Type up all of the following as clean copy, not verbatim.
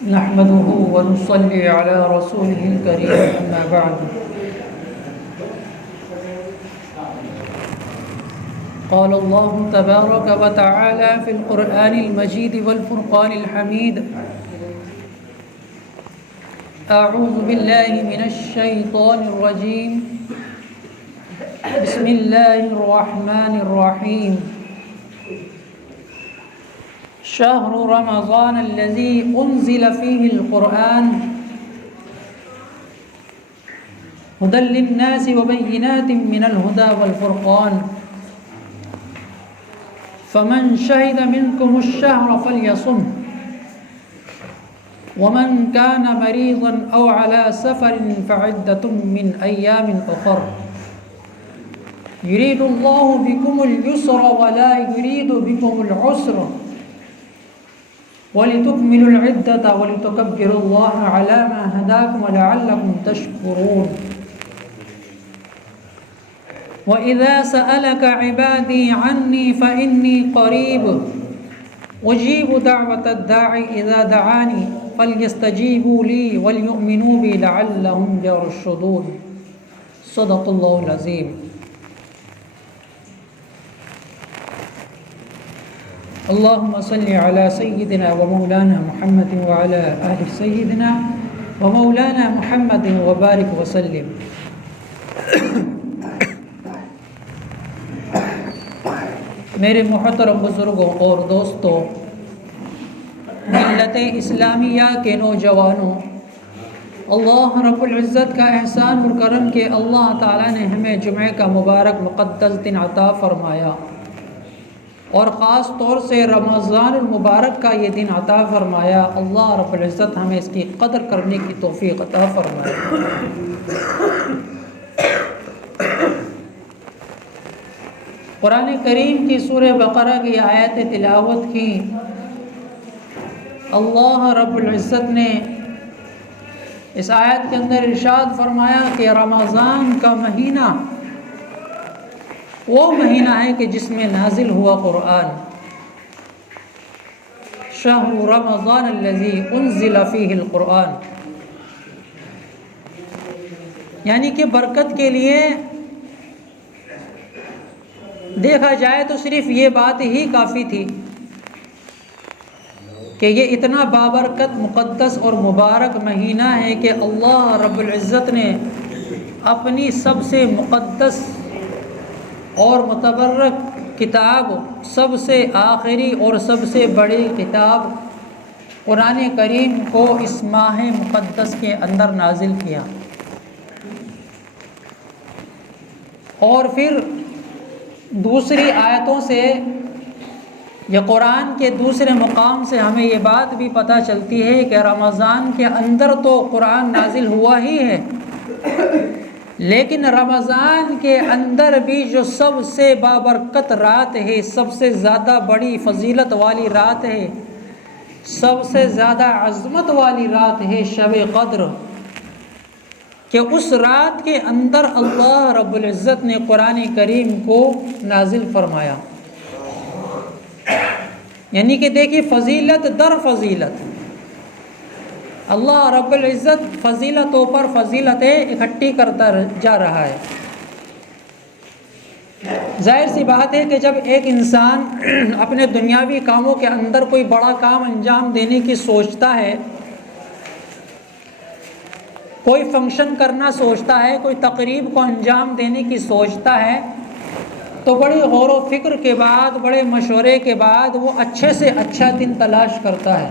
نحمده ونصلي على رسوله الكريم أما بعد. قال الله تبارك وتعالى في القرآن المجيد والفرقان الحميد: أعوذ بالله من الشيطان الرجيم. بسم الله الرحمن الرحيم. شهر رمضان الذي أنزل فيه القرآن هدى للناس وبينات من الهدى والفرقان فمن شهد منكم الشهر فليصم ومن كان مريضا أو على سفر فعدة من أيام أخر يريد الله بكم اليسر ولا يريد بكم العسر وَلِتُكْمِلُوا الْعِدَّةَ وَلِتُكَبِّرُوا اللَّهَ عَلَى مَا هَدَاكُمْ وَلَعَلَّكُمْ تَشْكُرُونَ. وَإِذَا سَأَلَكَ عِبَادِي عَنِّي فَإِنِّي قَرِيبٌ أُجِيبُ دَعْوَةَ الدَّاعِ إِذَا دَعَانِ فَلْيَسْتَجِيبُوا لِي وَلْيُؤْمِنُوا بِي لَعَلَّهُمْ يَرْشُدُونَ. صدق اللہ العظیم. اللهم صل على سيدنا ومولانا محمد وعلى آل سيدنا ومولانا محمد وبارك وسلم. میرے محترم بزرگوں اور دوستوں، ملت اسلامیہ کے نوجوانوں، اللہ رب العزت کا احسان اور کرم کہ اللہ تعالیٰ نے ہمیں جمعہ کا مبارک مقدس دن عطا فرمایا، اور خاص طور سے رمضان المبارک کا یہ دن عطا فرمایا. اللہ رب العزت ہمیں اس کی قدر کرنے کی توفیق عطا فرمائے. قرآن کریم کی سورہ بقرہ کی آیت تلاوت کی. اللہ رب العزت نے اس آیت کے اندر ارشاد فرمایا کہ رمضان کا مہینہ وہ مہینہ ہے کہ جس میں نازل ہوا قرآن. شہر رمضان الذی انزل فیہ القرآن، یعنی کہ برکت کے لیے دیکھا جائے تو صرف یہ بات ہی کافی تھی کہ یہ اتنا بابرکت، مقدس اور مبارک مہینہ ہے کہ اللہ رب العزت نے اپنی سب سے مقدس اور متبرک کتاب، سب سے آخری اور سب سے بڑی کتاب قرآن کریم کو اس ماہ مقدس کے اندر نازل کیا. اور پھر دوسری آیتوں سے، یہ قرآن کے دوسرے مقام سے ہمیں یہ بات بھی پتہ چلتی ہے کہ رمضان کے اندر تو قرآن نازل ہوا ہی ہے، لیکن رمضان کے اندر بھی جو سب سے بابرکت رات ہے، سب سے زیادہ بڑی فضیلت والی رات ہے، سب سے زیادہ عظمت والی رات ہے شب قدر، کہ اس رات کے اندر اللہ رب العزت نے قرآن کریم کو نازل فرمایا. یعنی کہ دیکھیے، فضیلت در فضیلت اللہ رب العزت فضیلتوں پر فضیلتیں اکٹھی کرتا جا رہا ہے. ظاہر سی بات ہے کہ جب ایک انسان اپنے دنیاوی کاموں کے اندر کوئی بڑا کام انجام دینے کی سوچتا ہے، کوئی فنکشن کرنا سوچتا ہے، کوئی تقریب کو انجام دینے کی سوچتا ہے، تو بڑی غور و فکر کے بعد، بڑے مشورے کے بعد وہ اچھے سے اچھا دن تلاش کرتا ہے.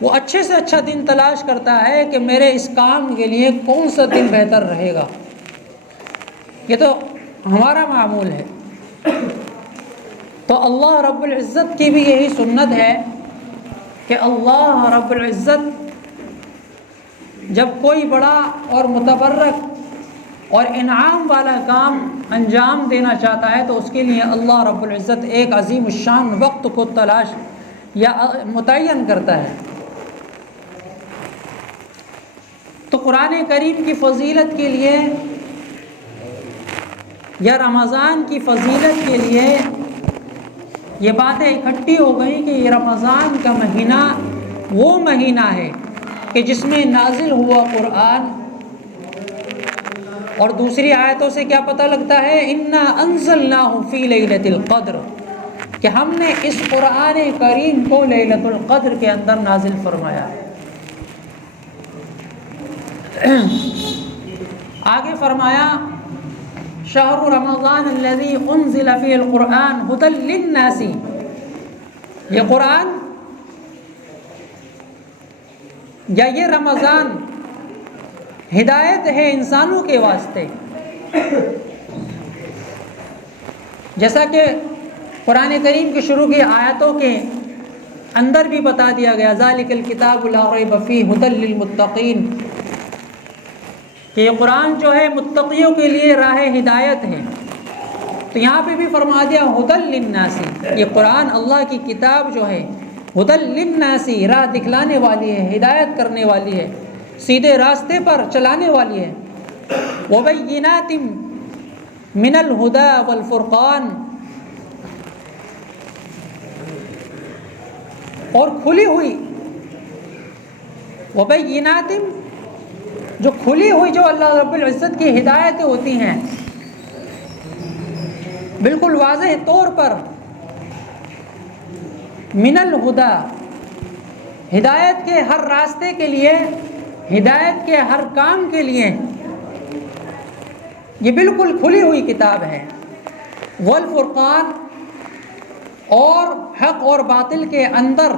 وہ اچھے سے اچھا دن تلاش کرتا ہے کہ میرے اس کام کے لیے کون سا دن بہتر رہے گا. یہ تو ہمارا معمول ہے. تو اللہ رب العزت کی بھی یہی سنت ہے کہ اللہ رب العزت جب کوئی بڑا اور متبرک اور انعام والا کام انجام دینا چاہتا ہے تو اس کے لیے اللہ رب العزت ایک عظیم الشان وقت کو تلاش یا متعین کرتا ہے. تو قرآن کریم کی فضیلت کے لیے یا رمضان کی فضیلت کے لیے یہ باتیں اکٹھی ہو گئیں کہ یہ رمضان کا مہینہ وہ مہینہ ہے کہ جس میں نازل ہوا قرآن۔ اور دوسری آیتوں سے کیا پتہ لگتا ہے؟ انا انزلناہ فی لیلۃ القدر، کہ ہم نے اس قرآن کریم کو لیلۃ القدر کے اندر نازل فرمایا ہے۔ آگے فرمایا شہر رمضان الذی انزل فیہ القرآن ھدی للناس، یہ قرآن یا یہ رمضان ہدایت ہے انسانوں کے واسطے، جیسا کہ قرآن کریم کی شروع کی آیتوں کے اندر بھی بتا دیا گیا ذالک الکتاب لا ریب فیہ ھدی للمتقین، کہ یہ قرآن جو ہے متقیوں کے لیے راہ ہدایت ہے۔ تو یہاں پہ بھی فرما دیا ھدی للناس، یہ قرآن اللہ کی کتاب جو ہے ھدی للناس، راہ دکھلانے والی ہے، ہدایت کرنے والی ہے، سیدھے راستے پر چلانے والی ہے۔ وبینات من الہدی والفرقان، اور کھلی ہوئی، وبینات جو کھلی ہوئی، جو اللہ رب العزت کی ہدایتیں ہوتی ہیں بالکل واضح طور پر، من الہدی، ہدایت کے ہر راستے کے لیے، ہدایت کے ہر کام کے لیے یہ بالکل کھلی ہوئی کتاب ہے۔ والفرقان، اور حق اور باطل کے اندر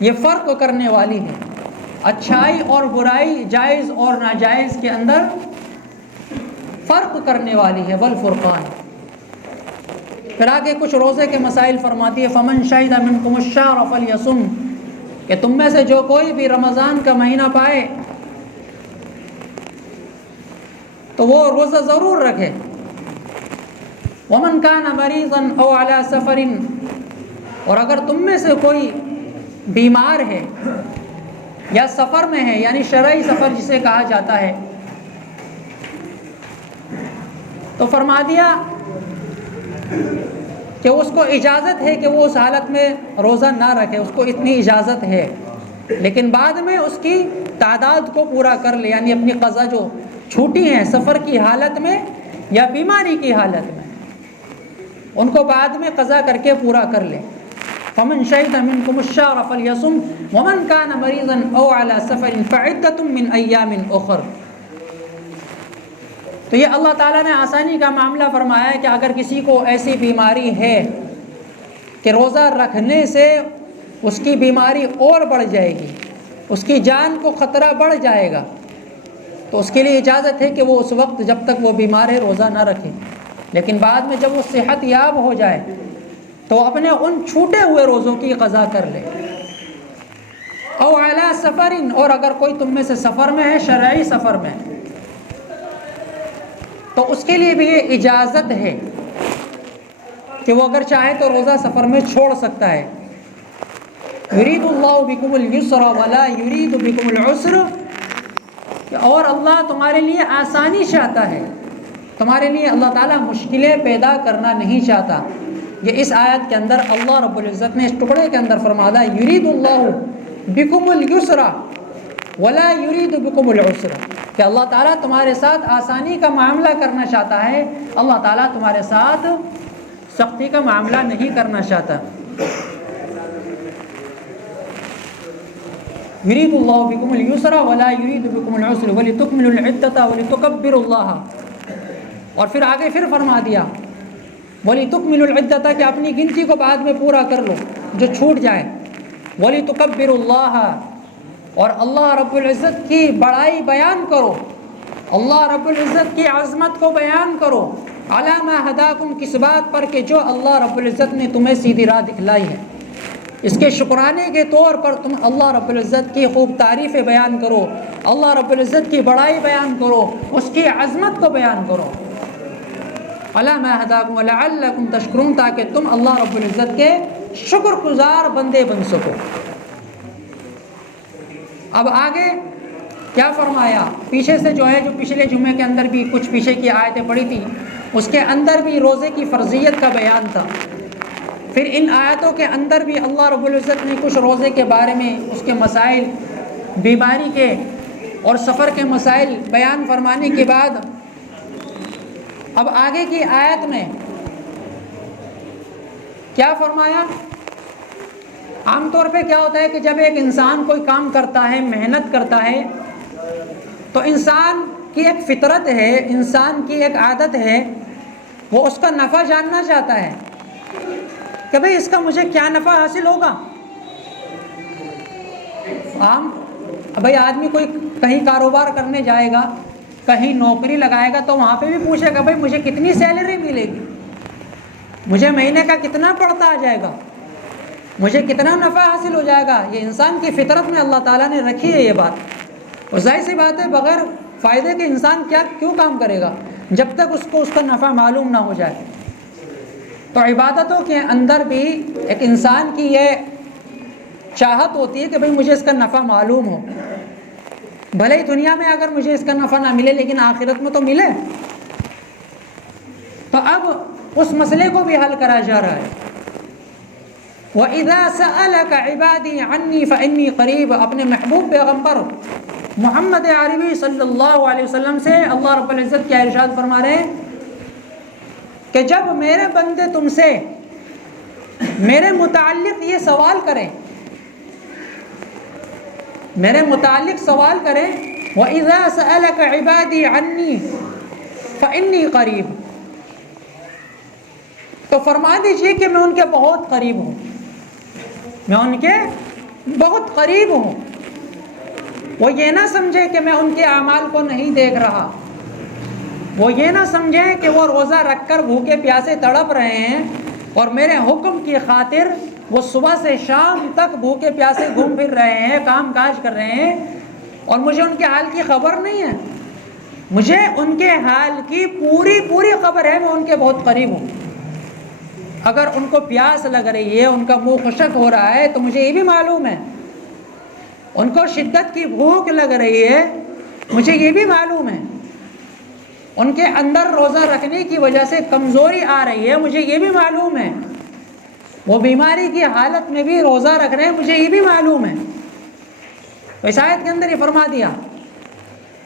یہ فرق کرنے والی ہے، اچھائی اور برائی، جائز اور ناجائز کے اندر فرق کرنے والی ہے۔ والفرقان، پھر آگے کچھ روزے کے مسائل فرماتی ہے فمن شہد منکم الشہر فلیصم، کہ تم میں سے جو کوئی بھی رمضان کا مہینہ پائے تو وہ روزہ ضرور رکھے۔ ومن کان مریضا او علی سفر، اور اگر تم میں سے کوئی بیمار ہے یا سفر میں ہے، یعنی شرعی سفر جسے کہا جاتا ہے، تو فرما دیا کہ اس کو اجازت ہے کہ وہ اس حالت میں روزہ نہ رکھے، اس کو اتنی اجازت ہے، لیکن بعد میں اس کی تعداد کو پورا کر لے، یعنی اپنی قضا جو چھوٹی ہیں سفر کی حالت میں یا بیماری کی حالت میں، ان کو بعد میں قضا کر کے پورا کر لے۔ فمن شہد منکم الشہر فلیصم ومن کان مریضا او علی سفر فعدۃ من ایام اخر۔ تو یہ اللہ تعالیٰ نے آسانی کا معاملہ فرمایا ہے کہ اگر کسی کو ایسی بیماری ہے کہ روزہ رکھنے سے اس کی بیماری اور بڑھ جائے گی، اس کی جان کو خطرہ بڑھ جائے گا، تو اس کے لیے اجازت ہے کہ وہ اس وقت جب تک وہ بیمار ہے روزہ نہ رکھے، لیکن بعد میں جب وہ صحت یاب ہو جائے تو اپنے ان چھوٹے ہوئے روزوں کی قضا کر لے۔ او علی سفر، اور اگر کوئی تم میں سے سفر میں ہے، شرعی سفر میں، تو اس کے لیے بھی یہ اجازت ہے کہ وہ اگر چاہے تو روزہ سفر میں چھوڑ سکتا ہے۔ یرید اللہ بکم الیسر ولا یرید بکم العسر، اور اللہ تمہارے لیے آسانی چاہتا ہے، تمہارے لیے اللہ تعالیٰ مشکلیں پیدا کرنا نہیں چاہتا۔ یہ اس آیت کے اندر اللہ رب العزت نے اس ٹکڑے کے اندر فرمایا یرید اللہ بکم الیسر ولا یرید بکم العسر، کہ اللہ تعالیٰ تمہارے ساتھ آسانی کا معاملہ کرنا چاہتا ہے، اللہ تعالیٰ تمہارے ساتھ سختی کا معاملہ نہیں کرنا چاہتا۔ یرید اللہ بکم الیسر ولا یرید بکم العسر ولتکملوا العدۃ ولتکبروا اللہ، اور پھر آگے پھر فرما دیا وَلِتُكْمِلُوا الْعِدَّةَ، کہ اپنی گنتی کو بعد میں پورا کر لو جو چھوٹ جائے۔ وَلِتُكَبِّرُوا اللَّهَ، اور اللہ رب العزت کی بڑائی بیان کرو، اللہ رب العزت کی عظمت کو بیان کرو، عَلَى مَا هَدَاكُمْ، کس بات پر کہ جو اللہ رب العزت نے تمہیں سیدھی راہ دکھلائی ہے، اس کے شکرانے کے طور پر تم اللہ رب العزت کی خوب تعریفیں بیان کرو، اللہ رب العزت کی بڑائی بیان کرو، اس کی عظمت کو بیان کرو۔ عَلَى مَا هَدَاكُمْ وَلَعَلَّكُمْ تَشْكُرُونَ، تاکہ تم اللہ رب العزت کے شکر گزار بندے بن سکو۔ اب آگے کیا فرمایا؟ پیچھے سے جو ہے، جو پچھلے جمعے کے اندر بھی کچھ پیچھے کی آیتیں پڑھی تھی، اس کے اندر بھی روزے کی فرضیت کا بیان تھا پھر ان آیتوں کے اندر بھی اللہ رب العزت نے کچھ روزے کے بارے میں اس کے مسائل، بیماری کے اور سفر کے مسائل بیان فرمانے کے بعد اب آگے کی آیت میں کیا فرمایا؟ عام طور پہ کیا ہوتا ہے کہ جب ایک انسان کوئی کام کرتا ہے، محنت کرتا ہے، تو انسان کی ایک فطرت ہے، انسان کی ایک عادت ہے، وہ اس کا نفع جاننا چاہتا ہے کہ بھئی اس کا مجھے کیا نفع حاصل ہوگا۔ بھئی آدمی کوئی کہیں کاروبار کرنے جائے گا، کہیں نوکری لگائے گا، تو وہاں پہ بھی پوچھے گا بھئی مجھے کتنی سیلری ملے گی، مجھے مہینے کا کتنا پڑتا آ جائے گا، مجھے کتنا نفع حاصل ہو جائے گا۔ یہ انسان کی فطرت میں اللہ تعالیٰ نے رکھی ہے یہ بات، اور ظاہر سی بات ہے بغیر فائدے کے انسان کیوں کام کرے گا جب تک اس کو اس کا نفع معلوم نہ ہو جائے۔ تو عبادتوں کے اندر بھی ایک انسان کی یہ چاہت ہوتی ہے کہ بھئی مجھے اس کا نفع معلوم ہو، بھلے ہی دنیا میں اگر مجھے اس کا نفع نہ ملے لیکن آخرت میں تو ملے۔ تو اب اس مسئلے کو بھی حل کرا جا رہا ہے۔ وَإِذَا سَأَلَكَ عِبَادِي عَنِّي فَإِنِّي قَرِيبٌ، اپنے محبوب پیغمبر محمد عربی صلی اللہ علیہ وسلم سے اللہ رب العزت کیا ارشاد فرما رہے ہیں کہ جب میرے بندے تم سے میرے متعلق یہ سوال کریں، میرے متعلق سوال کریں، وَإِذَا سَأَلَكَ عِبَادِي عَنِّي فَإِنِّي قَرِيبٌ، تو فرما دیجئے کہ میں ان کے بہت قریب ہوں، میں ان کے بہت قریب ہوں۔ وہ یہ نہ سمجھے کہ میں ان کے اعمال کو نہیں دیکھ رہا، وہ یہ نہ سمجھیں کہ وہ روزہ رکھ کر بھوکے پیاسے تڑپ رہے ہیں اور میرے حکم کی خاطر وہ صبح سے شام تک بھوکے پیاسے گھوم پھر رہے ہیں، کام کاج کر رہے ہیں، اور مجھے ان کے حال کی خبر نہیں ہے۔ مجھے ان کے حال کی پوری خبر ہے، میں ان کے بہت قریب ہوں۔ اگر ان کو پیاس لگ رہی ہے، ان کا منہ خشک ہو رہا ہے، تو مجھے یہ بھی معلوم ہے۔ ان کو شدت کی بھوک لگ رہی ہے، مجھے یہ بھی معلوم ہے۔ ان کے اندر روزہ رکھنے کی وجہ سے کمزوری آ رہی ہے، مجھے یہ بھی معلوم ہے۔ وہ بیماری کی حالت میں بھی روزہ رکھ رہے ہیں، مجھے یہ بھی معلوم ہے۔ تو اس آیت کے اندر یہ فرما دیا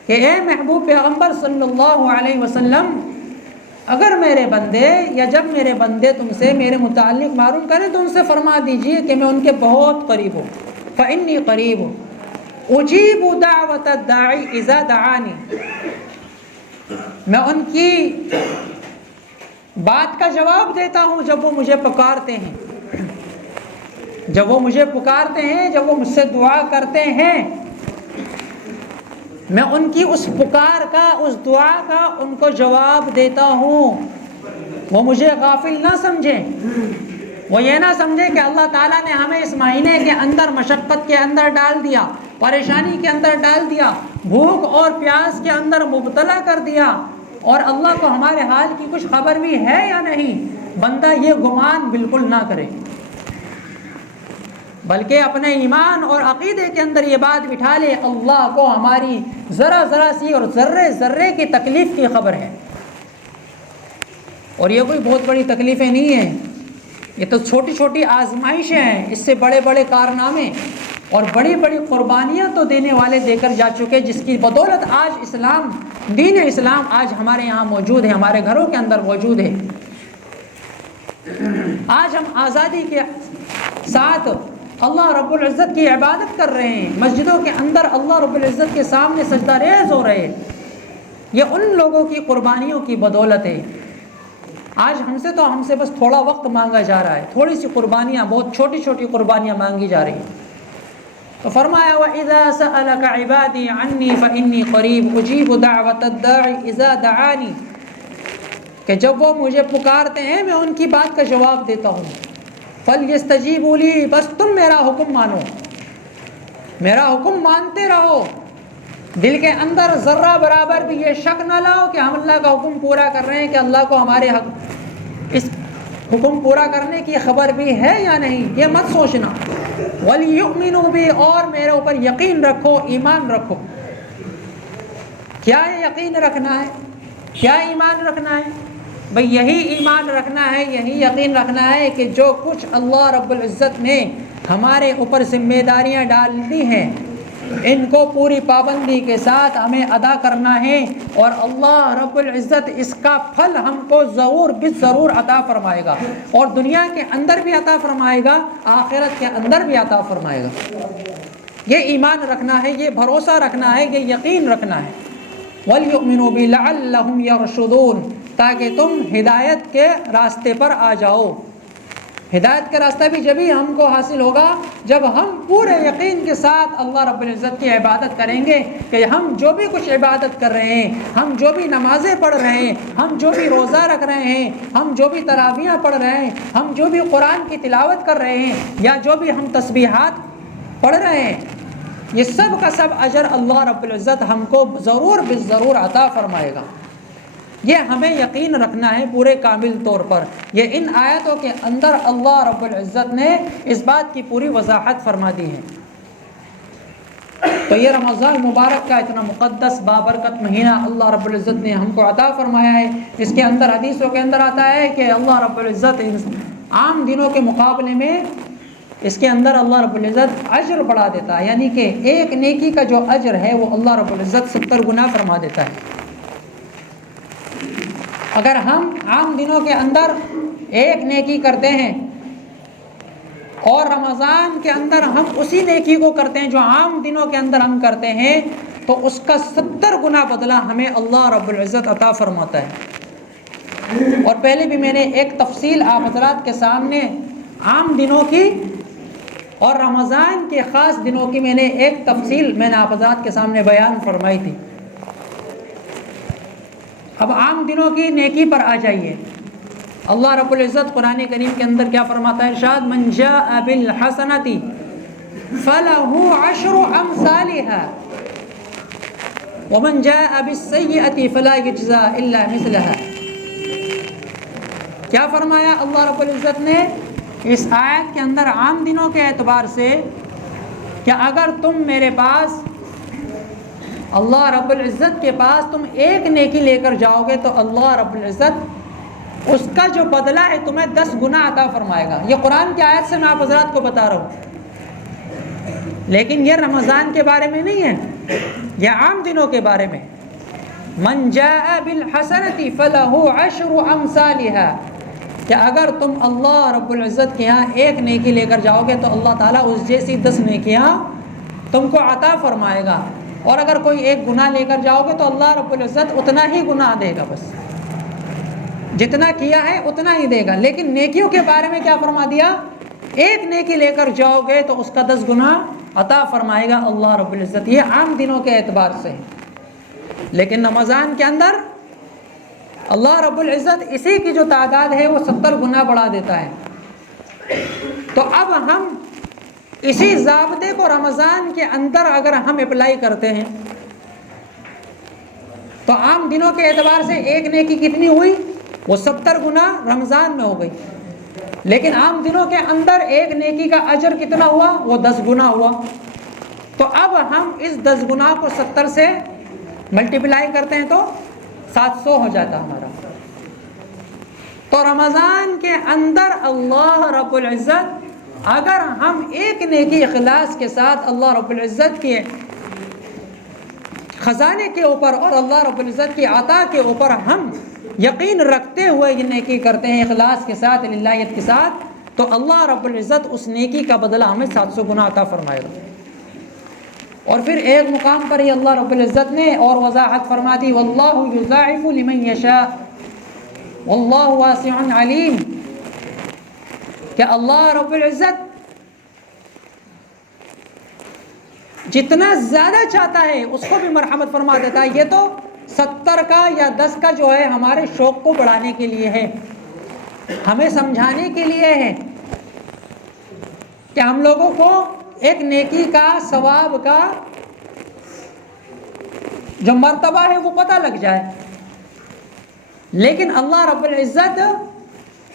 کہ اے محبوب پیغمبر صلی اللہ علیہ وسلم، اگر میرے بندے یا جب میرے بندے تم سے میرے متعلق معلوم کریں تو ان سے فرما دیجئے کہ میں ان کے بہت قریب ہوں۔ فَإِنِّي قَرِيبٌ أُجِيبُ دَعْوَةَ الدَّاعِ إِذَا دَعَانِ، میں ان کی بات کا جواب دیتا ہوں جب وہ مجھے پکارتے ہیں، جب وہ مجھے پکارتے ہیں، جب وہ مجھ سے دعا کرتے ہیں، میں ان کی اس پکار کا، اس دعا کا ان کو جواب دیتا ہوں۔ وہ مجھے غافل نہ سمجھیں، وہ یہ نہ سمجھیں کہ اللہ تعالیٰ نے ہمیں اس مہینے کے اندر مشقت کے اندر ڈال دیا، پریشانی کے اندر ڈال دیا، بھوک اور پیاس کے اندر مبتلا کر دیا، اور اللہ کو ہمارے حال کی کچھ خبر بھی ہے یا نہیں۔ بندہ یہ گمان بالکل نہ کرے، بلکہ اپنے ایمان اور عقیدے کے اندر یہ بات بٹھا لے، اللہ کو ہماری ذرا سی اور ذرے کی تکلیف کی خبر ہے، اور یہ کوئی بہت بڑی تکلیفیں نہیں ہیں، یہ تو چھوٹی چھوٹی آزمائشیں ہیں۔ اس سے بڑے بڑے کارنامے اور بڑی بڑی قربانیاں تو دینے والے دے کر جا چکے، جس کی بدولت آج اسلام، دین اسلام آج ہمارے یہاں موجود ہے، ہمارے گھروں کے اندر موجود ہے۔ آج ہم آزادی کے ساتھ اللہ رب العزت کی عبادت کر رہے ہیں، مسجدوں کے اندر اللہ رب العزت کے سامنے سجدہ ریز ہو رہے ہیں، یہ ان لوگوں کی قربانیوں کی بدولت ہے۔ آج ہم سے بس تھوڑا وقت مانگا جا رہا ہے، تھوڑی سی قربانیاں، بہت چھوٹی چھوٹی قربانیاں مانگی جا رہی ہیں۔ تو فرمایا وَإِذَا سَأَلَكَ عِبَادِي عَنِّي فَإِنِّي قَرِيبٌ أُجِيبُ دَعْوَةَ الدَّاعِ إِذَا دَعَانِ، کہ جب وہ مجھے پکارتے ہیں میں ان کی بات کا جواب دیتا ہوں۔ فَلْيَسْتَجِيبُوا لِي، بس تم میرا حکم مانو، میرا حکم مانتے رہو، دل کے اندر ذرہ برابر بھی یہ شک نہ لاؤ کہ ہم اللہ کا حکم پورا کر رہے ہیں، کہ اللہ کو ہمارے حق اس حکم پورا کرنے کی خبر بھی ہے یا نہیں، یہ مت سوچنا۔ وَلْيُؤْمِنُوا بِي، اور میرے اوپر یقین رکھو، ایمان رکھو۔ کیا یقین رکھنا ہے، کیا ایمان رکھنا ہے؟ بھئی یہی ایمان رکھنا ہے، یہی یقین رکھنا ہے کہ جو کچھ اللہ رب العزت نے ہمارے اوپر ذمہ داریاں ڈال دی ہیں ان کو پوری پابندی کے ساتھ ہمیں ادا کرنا ہے، اور اللہ رب العزت اس کا پھل ہم کو ضرور بالضرور عطا فرمائے گا، اور دنیا کے اندر بھی عطا فرمائے گا، آخرت کے اندر بھی عطا فرمائے گا۔ یہ ایمان رکھنا ہے، یہ بھروسہ رکھنا ہے، یہ یقین رکھنا ہے۔ وَلْيُؤْمِنُوا بِي لَعَلَّهُمْ يَرْشُدُونَ، تاکہ تم ہدایت کے راستے پر آ جاؤ۔ ہدایت کا راستہ بھی جبھی ہم کو حاصل ہوگا جب ہم پورے یقین کے ساتھ اللہ رب العزت کی عبادت کریں گے کہ ہم جو بھی کچھ عبادت کر رہے ہیں، ہم جو بھی نمازیں پڑھ رہے ہیں، ہم جو بھی روزہ رکھ رہے ہیں، ہم جو بھی تراویح پڑھ رہے ہیں، ہم جو بھی قرآن کی تلاوت کر رہے ہیں، یا جو بھی ہم تسبیحات پڑھ رہے ہیں، یہ سب کا سب اجر اللہ رب العزت ہم کو ضرور بالضرور عطا فرمائے گا۔ یہ ہمیں یقین رکھنا ہے پورے کامل طور پر۔ یہ ان آیتوں کے اندر اللہ رب العزت نے اس بات کی پوری وضاحت فرما دی ہے۔ تو یہ رمضان مبارک کا اتنا مقدس بابرکت مہینہ اللہ رب العزت نے ہم کو عطا فرمایا ہے۔ اس کے اندر حدیثوں کے اندر آتا ہے کہ اللہ رب العزت عام دنوں کے مقابلے میں اس کے اندر اللہ رب العزت اجر بڑھا دیتا ہے، یعنی کہ ایک نیکی کا جو اجر ہے وہ اللہ رب العزت 70 گنا فرما دیتا ہے۔ اگر ہم عام دنوں کے اندر ایک نیکی کرتے ہیں اور رمضان کے اندر ہم اسی نیکی کو کرتے ہیں جو عام دنوں کے اندر ہم کرتے ہیں، تو اس کا 70 گنا بدلہ ہمیں اللہ رب العزت عطا فرماتا ہے۔ اور پہلے بھی میں نے ایک تفصیل آپ حضرات کے سامنے عام دنوں کی اور رمضان کے خاص دنوں کی میں نے ایک تفصیل میں نے آپ حضرات کے سامنے بیان فرمائی تھی۔ اب عام دنوں کی نیکی پر آ جائیے۔ اللہ رب العزت قرآن کریم کے اندر کیا فرماتا ہے؟ ارشاد من جاء بالحسنۃ فلہ عشر امثالها ومن جاء بالسیئۃ فلا یجزی الا مثلها۔ کیا فرمایا اللہ رب العزت نے اس آیت کے اندر عام دنوں کے اعتبار سے کہ اگر تم میرے پاس اللہ رب العزت کے پاس تم ایک نیکی لے کر جاؤ گے تو اللہ رب العزت اس کا جو بدلہ ہے تمہیں 10 گنا عطا فرمائے گا۔ یہ قرآن کی آیت سے میں آپ حضرات کو بتا رہا ہوں، لیکن یہ رمضان کے بارے میں نہیں ہے، یہ عام دنوں کے بارے میں۔ من جاء بالحسنۃ فلہ عشر امثالها، کہ اگر تم اللہ رب العزت کے ہاں ایک نیکی لے کر جاؤ گے تو اللہ تعالیٰ اس جیسی 10 نیکیاں تم کو عطا فرمائے گا، اور اگر کوئی ایک گناہ لے کر جاؤ گے تو اللہ رب العزت اتنا ہی گناہ دے گا، بس جتنا کیا ہے اتنا ہی دے گا۔ لیکن نیکیوں کے بارے میں کیا فرما دیا؟ ایک نیکی لے کر جاؤ گے تو اس کا 10 گنا عطا فرمائے گا اللہ رب العزت۔ یہ عام دنوں کے اعتبار سے ہے، لیکن رمضان کے اندر اللہ رب العزت اسی کی جو تعداد ہے وہ 70 گنا بڑھا دیتا ہے۔ تو اب ہم اسی ضابطے کو رمضان کے اندر اگر ہم اپلائی کرتے ہیں تو عام دنوں کے اعتبار سے ایک نیکی کتنی ہوئی؟ وہ 70 گنا رمضان میں ہو گئی، لیکن عام دنوں کے اندر ایک نیکی کا اجر کتنا ہوا؟ وہ 10 گنا ہوا۔ تو اب ہم اس 10 گنا کو 70 سے ملٹیپلائی کرتے ہیں تو 700 ہو جاتا ہمارا۔ تو رمضان کے اندر اللہ رب العزت اگر ہم ایک نیکی اخلاص کے ساتھ اللہ رب العزت کے خزانے کے اوپر اور اللہ رب العزت کی عطا کے اوپر ہم یقین رکھتے ہوئے یہ نیکی کرتے ہیں اخلاص کے ساتھ، للہیت کے ساتھ، تو اللہ رب العزت اس نیکی کا بدلہ ہمیں 700 گنا عطا فرمائے گا۔ اور پھر ایک مقام پر ہی اللہ رب العزت نے اور وضاحت فرما دی، واللہ یضاعف لمن یشاء واللہ واسع علیم، کہ اللہ رب العزت جتنا زیادہ چاہتا ہے اس کو بھی مرحمت فرما دیتا ہے۔ یہ تو 70 کا یا 10 کا جو ہے ہمارے شوق کو بڑھانے کے لیے ہے، ہمیں سمجھانے کے لیے ہے کہ ہم لوگوں کو ایک نیکی کا ثواب کا جو مرتبہ ہے وہ پتہ لگ جائے۔ لیکن اللہ رب العزت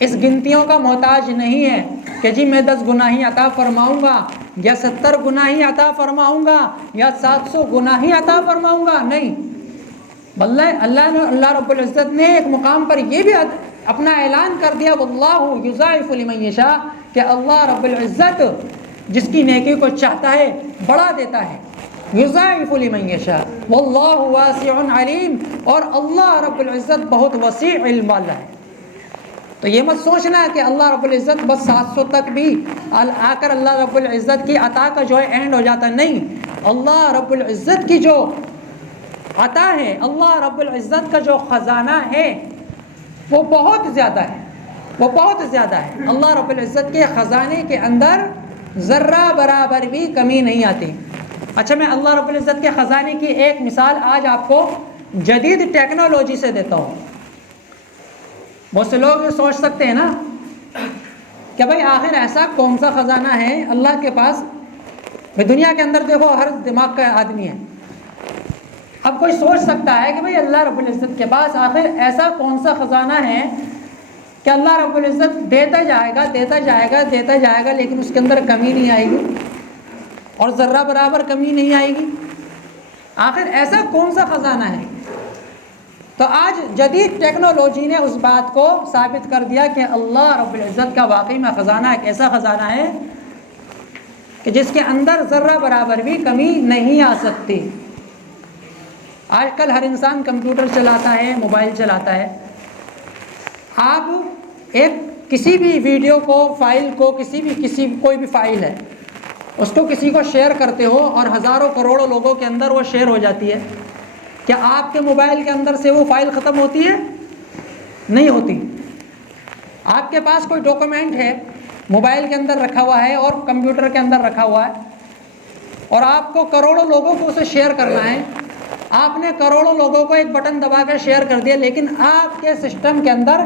اس گنتیوں کا محتاج نہیں ہے کہ جی میں 10 گنا ہی عطا فرماؤں گا یا 70 گنا ہی عطا فرماؤں گا یا 700 گنا ہی عطا فرماؤں گا، نہیں۔ اللہ رب العزت نے ایک مقام پر یہ بھی اپنا اعلان کر دیا، واللہ یضاعف لمن یشاء، کہ اللہ رب العزت جس کی نیکی کو چاہتا ہے بڑھا دیتا ہے، یضاعف لمن یشاء واللہ واسع علیم، اور اللہ رب العزت بہت وسیع علم والا ہے۔ تو یہ مت سوچنا کہ اللہ رب العزت بس 700 تک بھی آ کر اللہ رب العزت کی عطا کا جو ہے اینڈ ہو جاتا، نہیں، اللہ رب العزت کی جو عطا ہے، اللہ رب العزت کا جو خزانہ ہے وہ بہت زیادہ ہے، وہ بہت زیادہ ہے۔ اللہ رب العزت کے خزانے کے اندر ذرہ برابر بھی کمی نہیں آتی۔ اچھا، میں اللہ رب العزت کے خزانے کی ایک مثال آج آپ کو جدید ٹیکنالوجی سے دیتا ہوں۔ بہت سے لوگ یہ سوچ سکتے ہیں نا کہ بھائی آخر ایسا کون سا خزانہ ہے اللہ کے پاس؟ بھائی دنیا کے اندر دیکھو ہر دماغ کا آدمی ہے۔ اب کوئی سوچ سکتا ہے کہ بھائی اللہ رب العزت کے پاس آخر ایسا کون سا خزانہ ہے کہ اللہ رب العزت دیتا جائے گا دیتا جائے گا دیتا جائے گا، لیکن اس کے اندر کمی نہیں آئے گی اور ذرہ برابر کمی نہیں آئے گی؟ آخر ایسا کون سا خزانہ ہے؟ تو آج جدید ٹیکنالوجی نے اس بات کو ثابت کر دیا کہ اللہ رب العزت کا واقعی میں خزانہ ایک ایسا خزانہ ہے کہ جس کے اندر ذرہ برابر بھی کمی نہیں آ سکتی۔ آج کل ہر انسان کمپیوٹر چلاتا ہے، موبائل چلاتا ہے۔ آپ کسی بھی ویڈیو کو، فائل کو، کوئی بھی فائل ہے، اس کو کسی کو شیئر کرتے ہو اور ہزاروں کروڑوں لوگوں کے اندر وہ شیئر ہو جاتی ہے، کیا آپ کے موبائل کے اندر سے وہ فائل ختم ہوتی ہے؟ نہیں ہوتی۔ آپ کے پاس کوئی ڈاکومنٹ ہے، موبائل کے اندر رکھا ہوا ہے اور کمپیوٹر کے اندر رکھا ہوا ہے، اور آپ کو کروڑوں لوگوں کو اسے شیئر کرنا ہے۔ آپ نے کروڑوں لوگوں کو ایک بٹن دبا کر شیئر کر دیا، لیکن آپ کے سسٹم کے اندر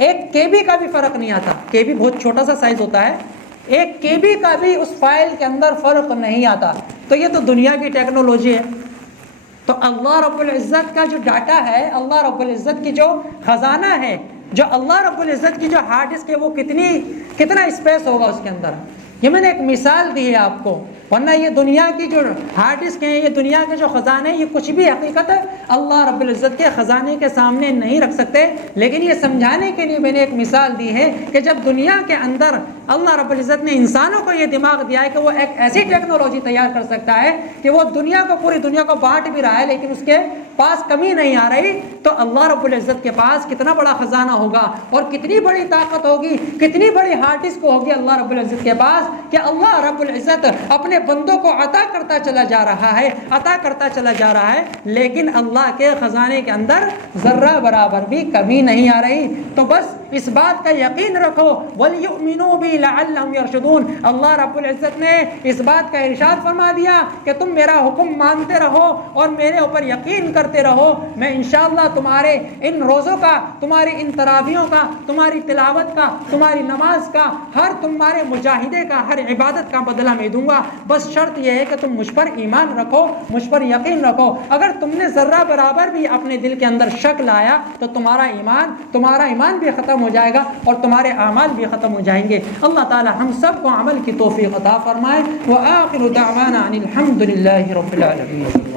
1 KB کا بھی فرق نہیں آتا۔ KB بہت چھوٹا سا سائز ہوتا ہے، 1 KB کا بھی اس فائل کے اندر فرق نہیں آتا۔ تو یہ تو دنیا کی ٹیکنالوجی ہے۔ تو اللہ رب العزت کا جو ڈاٹا ہے، اللہ رب العزت کی جو خزانہ ہے، جو اللہ رب العزت کی جو ہارڈ ڈسک ہے، وہ کتنا اسپیس ہوگا اس کے اندر۔ یہ میں نے ایک مثال دی ہے آپ کو، ورنہ یہ دنیا کی جو ہارڈ ڈسک ہیں، یہ دنیا کے جو خزانے ہیں، یہ کچھ بھی حقیقت اللہ رب العزت کے خزانے کے سامنے نہیں رکھ سکتے۔ لیکن یہ سمجھانے کے لیے میں نے ایک مثال دی ہے کہ جب دنیا کے اندر اللہ رب العزت نے انسانوں کو یہ دماغ دیا ہے کہ وہ ایک ایسی ٹیکنالوجی تیار کر سکتا ہے کہ وہ پوری دنیا کو بانٹ بھی رہا ہے، لیکن اس کے پاس کمی نہیں آ رہی، تو اللہ رب العزت کے پاس کتنا بڑا خزانہ ہوگا اور کتنی بڑی طاقت ہوگی، کتنی بڑی ہارڈ ڈسک ہوگی اللہ رب العزت کے پاس، کہ اللہ رب العزت اپنے بندوں کو عطا کرتا چلا جا رہا ہے، عطا کرتا چلا جا رہا ہے، لیکن اللہ کے خزانے کے اندر ذرہ برابر بھی کمی نہیں آ رہی۔ تو بس اس بات کا یقین رکھو، وَلْيُؤْمِنُوا بِي لَعَلَّهُمْ يَرْشُدُونَ، اللہ رب العزت نے اس بات کا ارشاد فرما دیا کہ تم میرا حکم مانتے رہو اور میرے اوپر یقین کرتے رہو، میں انشاءاللہ تمہارے ان روزوں کا، تمہاری ان تراویحوں کا، تمہاری تلاوت کا، تمہاری نماز کا، ہر تمہارے مجاہدے کا، ہر عبادت کا بدلہ میں دوں گا۔ بس شرط یہ ہے کہ تم مجھ پر ایمان رکھو، مجھ پر یقین رکھو۔ اگر تم نے ذرہ برابر بھی اپنے دل کے اندر شک لایا تو تمہارا ایمان بھی ختم ہو جائے گا اور تمہارے اعمال بھی ختم ہو جائیں گے۔ اللہ تعالی ہم سب کو عمل کی توفیق عطا فرمائے۔ وآخر دعوانا ان الحمد للہ رب العالمین۔